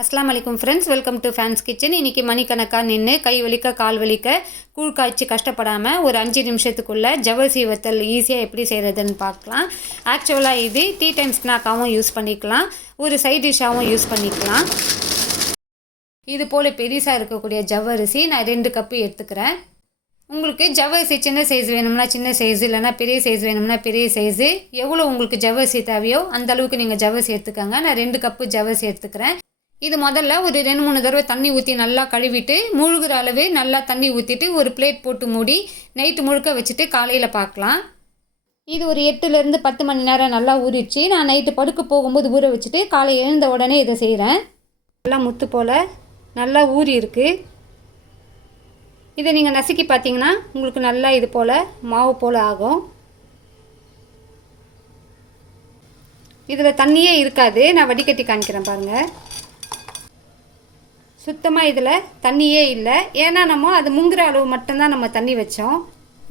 அஸ்லாம் வலைக்கும் friends welcome to fans kitchen இன்றைக்கி மணிக்கணக்காக நின்று கை வலிக்க கால் வலிக்க கூழ் காய்ச்சி கஷ்டப்படாமல் ஒரு அஞ்சு நிமிஷத்துக்குள்ளே ஜவசி வத்தல் ஈஸியாக எப்படி செய்கிறதுன்னு பார்க்கலாம். ஆக்சுவலாக இது டீ டைம் ஸ்நாக்காகவும் யூஸ் பண்ணிக்கலாம். ஒரு சைட் டிஷ்ஷாகவும் யூஸ் பண்ணிக்கலாம். இது போல் பெருசாக இருக்கக்கூடிய ஜவ்வரிசி நான் ரெண்டு கப்பு எடுத்துக்கிறேன். உங்களுக்கு ஜவ்வரிசி சின்ன சைஸ் வேணும்னா சின்ன சைஸ் இல்லைனா பெரிய சைஸ் வேணும்னா பெரிய சைஸு எவ்வளோ உங்களுக்கு ஜவ்வரிசி தேவையோ அந்த அளவுக்கு நீங்கள் ஜவ்வரிசி எடுத்துக்கோங்க. நான் ரெண்டு கப்பு ஜவ்வரிசி எடுத்துக்கிறேன். இது முதல்ல ஒரு ரெண்டு மூணு தடவை தண்ணி ஊற்றி நல்லா கழுவிட்டு முழுகிற அளவு நல்லா தண்ணி ஊற்றிட்டு ஒரு பிளேட் போட்டு மூடி நைட்டு முழுக்க வச்சுட்டு காலையில் பார்க்கலாம் இது ஒரு எட்டுலேருந்து பத்து மணி நேரம் நல்லா ஊறிடுச்சு. நான் நைட்டு படுக்க போகும்போது ஊற வச்சுட்டு காலை எழுந்த உடனே இதை செய்கிறேன் நல்லா முத்து போல் நல்லா ஊறி இருக்குது இதை நீங்கள் நசுக்கி பார்த்தீங்கன்னா உங்களுக்கு நல்லா இது போல் மாவு போல் ஆகும். இதில் தண்ணியே இருக்காது. நான் வடிகட்டி காமிக்கிறேன் பாருங்கள் சுத்தமாக இதில் தண்ணியே இல்லை. ஏன்னா நம்ம அது முங்குற அளவு மட்டும்தான் நம்ம தண்ணி வச்சோம்.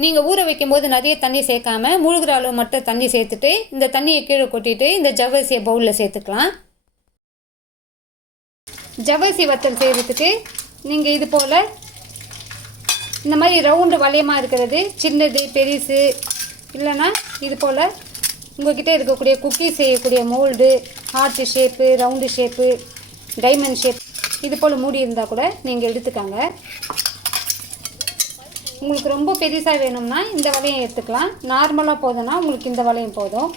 நீங்கள் ஊற வைக்கும்போது நிறைய தண்ணி சேர்க்காம முழுகிற அளவு மட்டும் தண்ணி சேர்த்துட்டு இந்த தண்ணியை கீழே கொட்டிட்டு இந்த ஜவ்வரிசியை பவுலில் சேர்த்துக்கலாம். ஜவ்வரிசி வத்தல் செய்கிறதுக்கு நீங்கள் இது போல் இந்த மாதிரி ரவுண்டு வளையமாக இருக்கிறது சின்னது பெருசு இல்லைன்னா இது போல் உங்கள்கிட்ட இருக்கக்கூடிய குக்கீஸ் செய்யக்கூடிய mould heart shape round shape diamond shape இது போல் மூடி இருந்தால் கூட நீங்கள் எடுத்துக்காங்க. உங்களுக்கு ரொம்ப பெருசாக வேணும்னா இந்த வளையம் எடுத்துக்கலாம். நார்மலாக போதும்னா உங்களுக்கு இந்த வளையம் போதும்.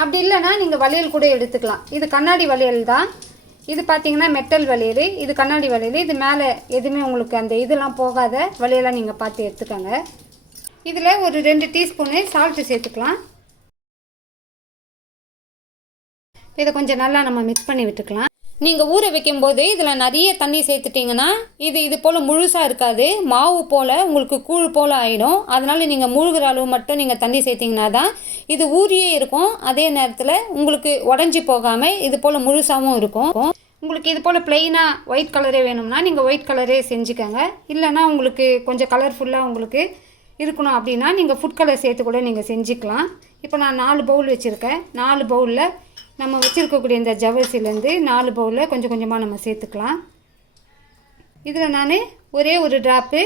அப்படி இல்லைன்னா நீங்கள் வளையல் கூட எடுத்துக்கலாம். இது கண்ணாடி வளையல் தான். இது பார்த்தீங்கன்னா மெட்டல் வளையல். இது கண்ணாடி வளையல். இது மேலே எதுவுமே உங்களுக்கு அந்த இதெல்லாம் போகாத வளையலாம் நீங்கள் பார்த்து எடுத்துக்கோங்க. இதில் ஒரு ரெண்டு டீஸ்பூனு சால்ட்டு சேர்த்துக்கலாம். இதை கொஞ்சம் நல்லா நம்ம மிக்ஸ் பண்ணி விட்டுக்கலாம். நீங்கள் ஊற வைக்கும்போது இதில் நிறைய தண்ணி சேர்த்துட்டிங்கன்னா இது இது போல் முழுசாக இருக்காது. மாவு போல் உங்களுக்கு கூழ் போல் ஆகிடும் அதனால் நீங்கள் மூழ்கிற அளவு மட்டும் நீங்கள் தண்ணி சேர்த்திங்கன்னா தான் இது ஊறியே இருக்கும். அதே நேரத்தில் உங்களுக்கு உடஞ்சி போகாமல் இது போல் முழுசாகவும் இருக்கும். உங்களுக்கு இது போல் பிளெயினாக ஒயிட் கலரே வேணும்னா நீங்கள் ஒயிட் கலரே செஞ்சுக்கோங்க. இல்லைனா உங்களுக்கு கொஞ்சம் கலர்ஃபுல்லாக உங்களுக்கு இருக்கணும் அப்படின்னா நீங்கள் ஃபுட் கலர் சேர்த்து கூட நீங்கள் செஞ்சுக்கலாம். இப்போ நான் நாலு பவுல் வச்சுருக்கேன். நாலு பவுலில் நம்ம வச்சுருக்கக்கூடிய இந்த ஜவ்வரிசிலேருந்து நாலு பவுலில் கொஞ்சம் கொஞ்சமாக நம்ம சேர்த்துக்கலாம். இதில் நான் ஒரே ஒரு ட்ராப்பு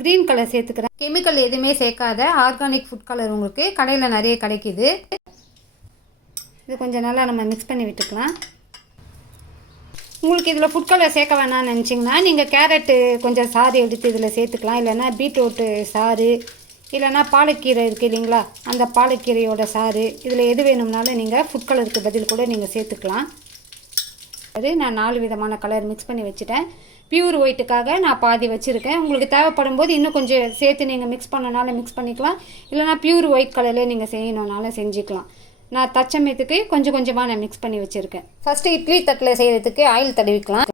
க்ரீன் கலர் சேர்த்துக்கிறேன். கெமிக்கல் எதுவுமே சேர்க்காத ஆர்கானிக் ஃபுட் கலர் உங்களுக்கு கடையில் நிறைய கிடைக்கிது. இது கொஞ்சம் நல்லா நம்ம மிக்ஸ் பண்ணி விட்டுக்கலாம். உங்களுக்கு இதில் ஃபுட் கலர் சேர்க்க வேணாம்னு நினச்சிங்கன்னா நீங்கள் கேரட்டு கொஞ்சம் சாறு எடுத்து இதில் சேர்த்துக்கலாம். இல்லைன்னா பீட்ரூட்டு சாறு இல்லைனா பாலக்கீரை இருக்குது இல்லைங்களா? அந்த பாலக்கீரையோட சாறு இதில் எது வேணும்னாலும் நீங்கள் ஃபுட் கலருக்கு பதில் கூட நீங்கள் சேர்த்துக்கலாம். அது நான் நாலு விதமான கலர் மிக்ஸ் பண்ணி வச்சுட்டேன். பியூர் ஒயிட்டுக்காக நான் பாதி வச்சுருக்கேன். உங்களுக்கு தேவைப்படும் போது இன்னும் கொஞ்சம் சேர்த்து நீங்கள் மிக்ஸ் பண்ணனாலும் மிக்ஸ் பண்ணிக்கலாம். இல்லைனா பியூர் ஒயிட் கலரில் நீங்கள் செய்யணுன்னாலும் செஞ்சுக்கலாம். நான் தச்சமயத்துக்கு கொஞ்சம் கொஞ்சமாக நான் மிக்ஸ் பண்ணி வச்சுருக்கேன். ஃபஸ்ட்டு இட்லி தட்டில் செய்கிறதுக்கு ஆயில் தடவிக்கலாம்.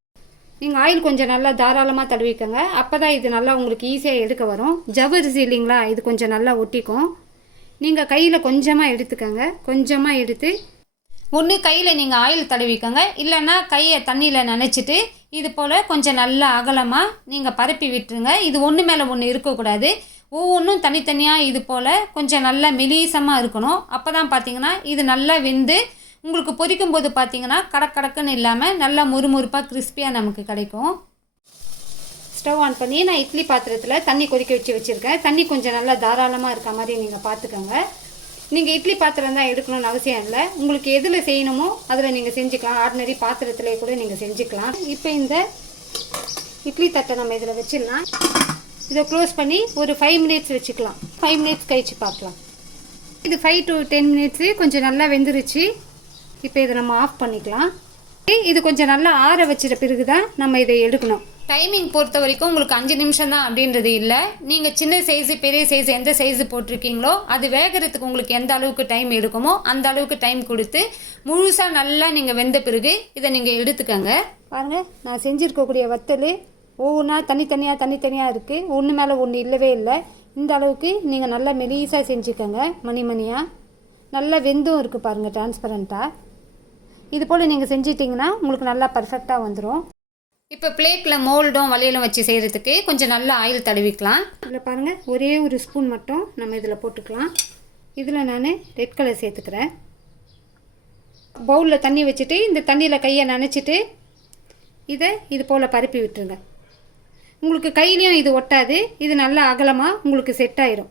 நீங்கள் ஆயில் கொஞ்சம் நல்லா தாராளமாக தடவிக்கோங்க. அப்போ தான் இது நல்லா உங்களுக்கு ஈஸியாக எடுக்க வரும். ஜவ்வரிசி இல்லைங்களா? இது கொஞ்சம் நல்லா ஒட்டிக்கும். நீங்கள் கையில் கொஞ்சமாக எடுத்துக்கோங்க. கொஞ்சமாக எடுத்து ஒன்று கையில் நீங்கள் ஆயில் தடவிக்கோங்க. இல்லைன்னா கையை தண்ணியில் நினச்சிட்டு இது போல் கொஞ்சம் நல்லா அகலமாக நீங்கள் பரப்பி விட்டுருங்க. இது ஒன்று மேலே ஒன்று இருக்கக்கூடாது. ஒவ்வொன்றும் தனித்தனியாக இது போல் கொஞ்சம் நல்லா மெலீசமாக இருக்கணும். அப்போ தான் பார்த்தீங்கன்னா இது நல்லா வெந்து உங்களுக்கு பொரிக்கும் போது பார்த்தீங்கன்னா கடக்கடக்குன்னு இல்லாமல் நல்லா முறுமுறுப்பாக கிறிஸ்பியாக நமக்கு கிடைக்கும். ஸ்டவ் ஆன் பண்ணி நான் இட்லி பாத்திரத்தில் தண்ணி கொதிக்க வச்சு வச்சுருக்கேன். தண்ணி கொஞ்சம் நல்லா தாராளமாக இருக்க மாதிரி நீங்கள் பார்த்துக்கோங்க நீங்கள் இட்லி பாத்திரம் தான் எடுக்கணும்னு அவசியம் இல்லை. உங்களுக்கு எதில் செய்யணுமோ அதில் நீங்கள் செஞ்சுக்கலாம். ஆர்டினரி பாத்திரத்திலே கூட நீங்கள் செஞ்சுக்கலாம். இப்போ இந்த இட்லி தட்டை நம்ம இதில் வச்சிடலாம். இதை க்ளோஸ் பண்ணி ஒரு ஃபைவ் மினிட்ஸ் வச்சுக்கலாம். ஃபைவ் மினிட்ஸ் கழிச்சு பார்க்கலாம். இது ஃபைவ் டு டென் மினிட்ஸு கொஞ்சம் நல்லா வெந்துருச்சு. இப்போ இதை நம்ம ஆஃப் பண்ணிக்கலாம். இது கொஞ்சம் நல்லா ஆற வச்சிட்ட பிறகு தான் நம்ம இதை எடுக்கணும். டைமிங் பொறுத்த வரைக்கும் உங்களுக்கு அஞ்சு நிமிஷம் தான் அப்படின்றது இல்லை. நீங்கள் சின்ன சைஸு பெரிய சைஸ் எந்த சைஸு போட்டிருக்கீங்களோ அது வேகிறதுக்கு உங்களுக்கு எந்த அளவுக்கு டைம் எடுக்குமோ அந்த அளவுக்கு டைம் கொடுத்து முழுசாக நல்லா நீங்கள் வெந்த பிறகு இதை நீங்கள் எடுத்துக்கோங்க. பாருங்கள் நான் செஞ்சுருக்கக்கூடிய வத்தல் ஒவ்வொன்றா தனித்தனியாக தனித்தனியாக இருக்குது ஒன்று மேலே ஒன்று இல்லவே இல்லை. இந்த அளவுக்கு நீங்கள் நல்லா மெலீஸாக செஞ்சுக்கோங்க மணி மணியாக நல்லா வெந்தும் இருக்குது பாருங்கள் டிரான்ஸ்பரண்ட்டாக இது போல் நீங்கள் செஞ்சிட்டிங்கன்னா உங்களுக்கு நல்லா பர்ஃபெக்டாக வந்துடும் இப்போ பிளேட்டில் மோல்டும் வளையலும் வச்சு செய்கிறதுக்கு கொஞ்சம் நல்லா ஆயில் தடவிக்கலாம். இதில் பாருங்கள் ஒரே ஒரு ஸ்பூன் மட்டும் நம்ம இதில் போட்டுக்கலாம். இதில் நான் ரெட் கலர் சேர்த்துக்கிறேன். பவுலில் தண்ணி வச்சுட்டு இந்த தண்ணியில் கையை நனைச்சிட்டு இதை இது போல் பரப்பி விட்டுருங்க. உங்களுக்கு கையிலையும் இது ஒட்டாது இது நல்லா அகலமாக உங்களுக்கு செட் ஆயிரும்.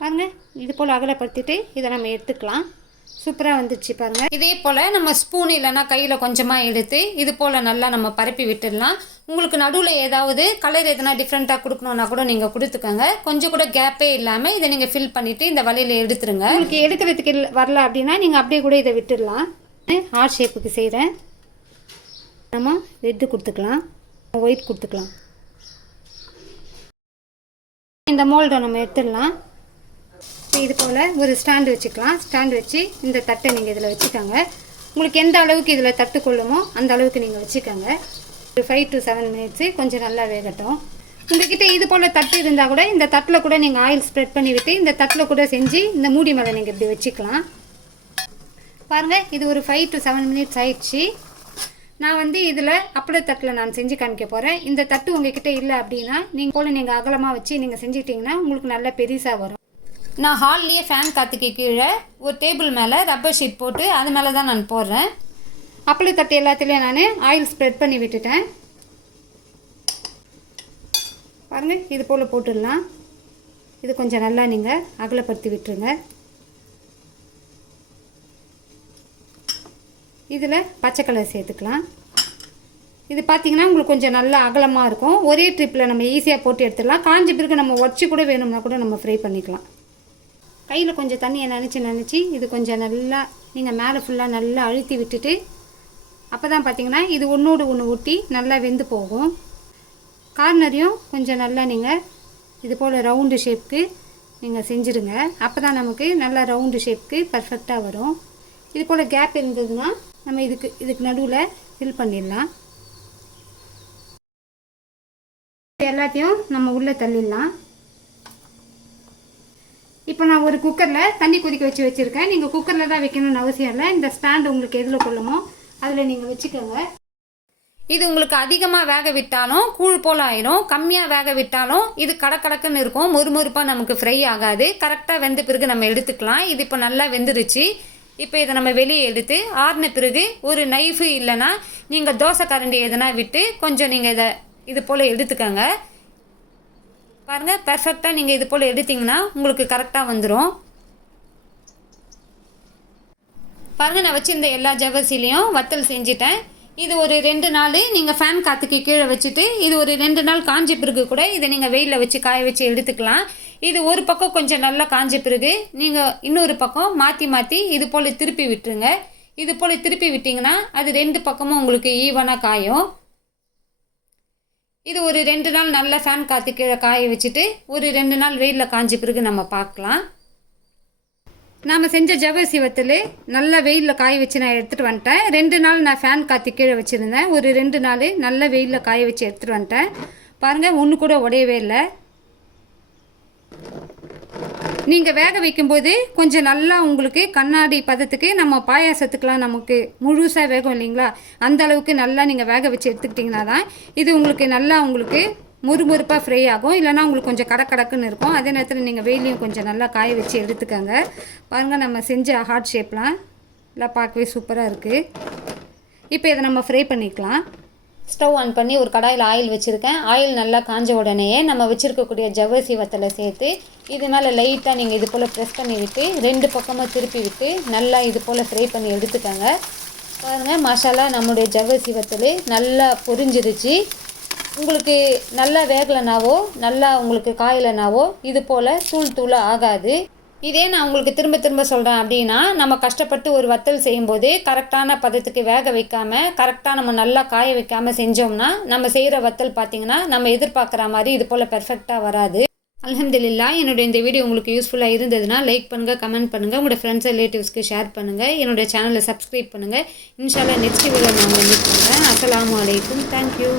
பாருங்கள் இது போல் அகலப்படுத்திட்டு இதை நம்ம எடுத்துக்கலாம். சூப்பராக வந்துடுச்சு பாருங்கள் இதே போல் நம்ம ஸ்பூன் இல்லைன்னா கையில் கொஞ்சமாக எடுத்து இது போல் நல்லா நம்ம பரப்பி விட்டுடலாம். உங்களுக்கு நடுவில் ஏதாவது கலர் எதனா டிஃப்ரெண்ட்டாக கொடுக்கணுன்னா கூட நீங்கள் கொடுத்துக்கோங்க. கொஞ்சம் கூட கேப்பே இல்லாமல் இதை நீங்கள் ஃபில் பண்ணிவிட்டு இந்த வலையில் எடுத்துருங்க. உங்களுக்கு எடுக்கிறதுக்கு வரல அப்படின்னா நீங்கள் அப்படியே கூட இதை விட்டுடலாம். ஹார்ட் ஷேப்புக்கு செய்கிறேன் நம்ம ரெட்டு கொடுத்துக்கலாம். ஒயிட் கொடுத்துக்கலாம். இந்த மோல்டை நம்ம எடுத்துடலாம். இது போல் ஒரு ஸ்டாண்டு வச்சுக்கலாம். ஸ்டாண்டு வச்சு இந்த தட்டை நீங்கள் இதில் வச்சுக்கோங்க. உங்களுக்கு எந்த அளவுக்கு இதில் தட்டு கொள்ளுமோ அந்த அளவுக்கு நீங்கள் வச்சுக்கோங்க. ஒரு ஃபைவ் டு செவன் மினிட்ஸு கொஞ்சம் நல்லா வேகட்டும். உங்ககிட்ட இது போல் தட்டு இருந்தால் கூட இந்த தட்டில் கூட நீங்கள் ஆயில் ஸ்ப்ரெட் பண்ணி விட்டு இந்த தட்டில் கூட செஞ்சு இந்த மூடி மேலே நீங்கள் இப்படி வச்சுக்கலாம். பாருங்கள் இது ஒரு ஃபைவ் டு செவன் மினிட்ஸ் ஆயிடுச்சு. நான் வந்து இதில் அப்பள தட்டில் நான் செஞ்சு காமிக்க போகிறேன் இந்த தட்டு உங்ககிட்ட இல்லை அப்படின்னா நீங்கள் போல் நீங்கள் அகலமாக வச்சு நீங்கள் செஞ்சுட்டிங்கன்னா உங்களுக்கு நல்லா பெருசாக வரும். நான் ஹால்லேயே ஃபேன் காற்றுக்கு கீழே ஒரு டேபிள் மேலே ரப்பர் ஷீட் போட்டு அது மேலே தான் நான் போடுறேன். அப்பளி தட்டு எல்லாத்துலேயும் நான் ஆயில் ஸ்ப்ரெட் பண்ணி விட்டுட்டேன். பாருங்கள் இது போல் போட்டுடலாம். இது கொஞ்சம் நல்லா நீங்கள் அகலப்படுத்தி விட்டுருங்க. இதில் பச்சை கலர் சேர்த்துக்கலாம். இது பார்த்தீங்கன்னா உங்களுக்கு கொஞ்சம் நல்லா அகலமாக இருக்கும். ஒரே ட்ரிப்பில் நம்ம ஈஸியாக போட்டு எடுத்துடலாம். காஞ்சி பிறகு நம்ம உடச்சி கூட வேணும்னா கூட நம்ம ஃப்ரை பண்ணிக்கலாம். கையில் கொஞ்சம் தண்ணியை நினச்சி நினச்சி இது கொஞ்சம் நல்லா நீங்கள் மேலே ஃபுல்லாக நல்லா அழுத்தி விட்டுட்டு அப்போ தான் பார்த்தீங்கன்னா இது ஒன்றோடு ஒன்று ஒட்டி நல்லா வெந்து போகும். கார்னரையும் கொஞ்சம் நல்லா நீங்கள் இது போல் ரவுண்டு ஷேப்புக்கு நீங்கள் செஞ்சுடுங்க. அப்போ தான் நமக்கு நல்லா ரவுண்டு ஷேப்புக்கு பர்ஃபெக்டாக வரும். இது போல் கேப் இருந்ததுன்னா நம்ம இதுக்கு இதுக்கு நடுவில் ஃபில் பண்ணிடலாம். எல்லாத்தையும் நம்ம உள்ளே தள்ளிடலாம். இப்போ நான் ஒரு குக்கரில் தண்ணி கொதிக்க வச்சு வச்சுருக்கேன். நீங்கள் குக்கரில் தான் வைக்கணும்னு அவசியம் இல்லை. இந்த ஸ்டாண்ட் உங்களுக்கு எதில் கொள்ளுமோ அதில் நீங்கள் வச்சுக்கோங்க. இது உங்களுக்கு அதிகமாக வேக விட்டாலும் கூழ் போல் ஆயிரும். கம்மியாக வேக விட்டாலும் இது கடக்கடக்குன்னு இருக்கும். மொறுமொறுப்பாக நமக்கு ஃப்ரை ஆகாது. கரெக்டாக வெந்த பிறகு நம்ம எடுத்துக்கலாம். இது இப்போ நல்லா வெந்துருச்சு. இப்போ இதை நம்ம வெளியே எடுத்து ஆறின பிறகு ஒரு நைஃபு இல்லைன்னா நீங்கள் தோசை கரண்டி எதனா விட்டு கொஞ்சம் நீங்கள் இதை இது போல் எடுத்துக்கோங்க. பாருங்கள் பெர்ஃபெக்டாக நீங்கள் இது போல் எடுத்தீங்கன்னா உங்களுக்கு கரெக்டாக வந்துடும் பாருங்கள் நான் வச்சிருந்த எல்லா ஜவர்சிலையும் வத்தல் செஞ்சிட்டேன். இது ஒரு ரெண்டு நாள் நீங்கள் ஃபேன் காற்றுக்கு கீழே வச்சுட்டு இது ஒரு ரெண்டு நாள் காஞ்ச பிறகு கூட இதை நீங்கள் வெயிலில் வச்சு காய வச்சு எடுத்துக்கலாம். இது ஒரு பக்கம் கொஞ்சம் நல்லா காஞ்ச பிறகு நீங்கள் இன்னொரு பக்கம் மாற்றி மாற்றி இது போல் திருப்பி விட்டுருங்க. இது போல் திருப்பி விட்டிங்கன்னா அது ரெண்டு பக்கமும் உங்களுக்கு ஈவனாக காயும். இது ஒரு ரெண்டு நாள் நல்ல ஃபேன் காற்று கீழே காய வச்சுட்டு ஒரு ரெண்டு நாள் வெயிலில் காஞ்ச பிறகு நம்ம பார்க்கலாம் நாம் செஞ்ச ஜவ்வரிசி வத்தல் நல்லா வெயிலில் காய வச்சு நான் எடுத்துகிட்டு வந்துட்டேன். ரெண்டு நாள் நான் ஃபேன் காற்று கீழே வச்சுருந்தேன். ஒரு ரெண்டு நாள் நல்ல வெயிலில் காய வச்சு எடுத்துகிட்டு வந்துட்டேன். பாருங்கள் ஒன்று கூட உடையவே இல்லை. நீங்கள் வேக வைக்கும்போது கொஞ்சம் நல்லா உங்களுக்கு கண்ணாடி பதத்துக்கு நம்ம பாயாசத்துக்கெலாம் நமக்கு முழுசாக வேகும் இல்லைங்களா? அந்த அளவுக்கு நல்லா நீங்கள் வேக வச்சு எடுத்துக்கிட்டிங்கன்னா தான் இது உங்களுக்கு நல்லா உங்களுக்கு முறுமுறுப்பாக ஃப்ரை ஆகும். இல்லைன்னா உங்களுக்கு கொஞ்சம் கடக்கடக்குன்னு இருக்கும். அதே நேரத்தில் நீங்கள் வெயிலையும் கொஞ்சம் நல்லா காய வச்சு எடுத்துக்கோங்க. பாருங்கள் நம்ம செஞ்ச ஹார்ட் ஷேப்லாம் எல்லாம் பார்க்கவே சூப்பராக இருக்குது இப்போ இதை நம்ம ஃப்ரை பண்ணிக்கலாம். ஸ்டவ் ஆன் பண்ணி ஒரு கடாயில் ஆயில் வச்சுருக்கேன். ஆயில் நல்லா காஞ்ச உடனேயே நம்ம வச்சுருக்கக்கூடிய ஜவ்வரிசி வத்தலை சேர்த்து இது மேலே லைட்டாக நீங்கள் இது போல் ப்ரெஸ் பண்ணி விட்டு ரெண்டு பக்கமாக திருப்பி விட்டு நல்லா இது போல் ஃப்ரை பண்ணி எடுத்துக்கோங்க. பாருங்கள் மசாலா நம்முடைய ஜவ்வரிசி வத்தல் நல்லா பொரிஞ்சிருச்சு. உங்களுக்கு நல்லா வேகலைனாவோ நல்லா உங்களுக்கு காயலைனாவோ இது போல் தூள் தூளாக ஆகாது. இதே நான் உங்களுக்கு திரும்ப திரும்ப சொல்கிறேன் அப்படின்னா நம்ம கஷ்டப்பட்டு ஒரு வத்தல் செய்யும்போது கரெக்டான பதத்துக்கு வேக வைக்காமல் கரெக்டாக நம்ம நல்லா காய வைக்காமல் செஞ்சோம்னா நம்ம செய்கிற வத்தல் பார்த்திங்கன்னா நம்ம எதிர்பார்க்குற மாதிரி இது போல் பெர்ஃபெக்டாக வராது. அலமதுல்லா என்னுடைய இந்த வீடியோ உங்களுக்கு யூஸ்ஃபுல்லாக இருந்ததுன்னா லைக் பண்ணுங்கள் கமெண்ட் பண்ணுங்கள் உங்களோட ஃப்ரெண்ட்ஸ் ரிலேட்டிவ்ஸ்க்கு ஷேர் பண்ணுங்கள் என்னுடைய சேனலை சப்ஸ்கிரைப் பண்ணுங்கள் இன்ஷால்லா நெக்ஸ்ட் வீடியோ நான் வந்து மீட் பண்ணுறேன் அஸ்லாம் வலைக்கம் தேங்க்யூ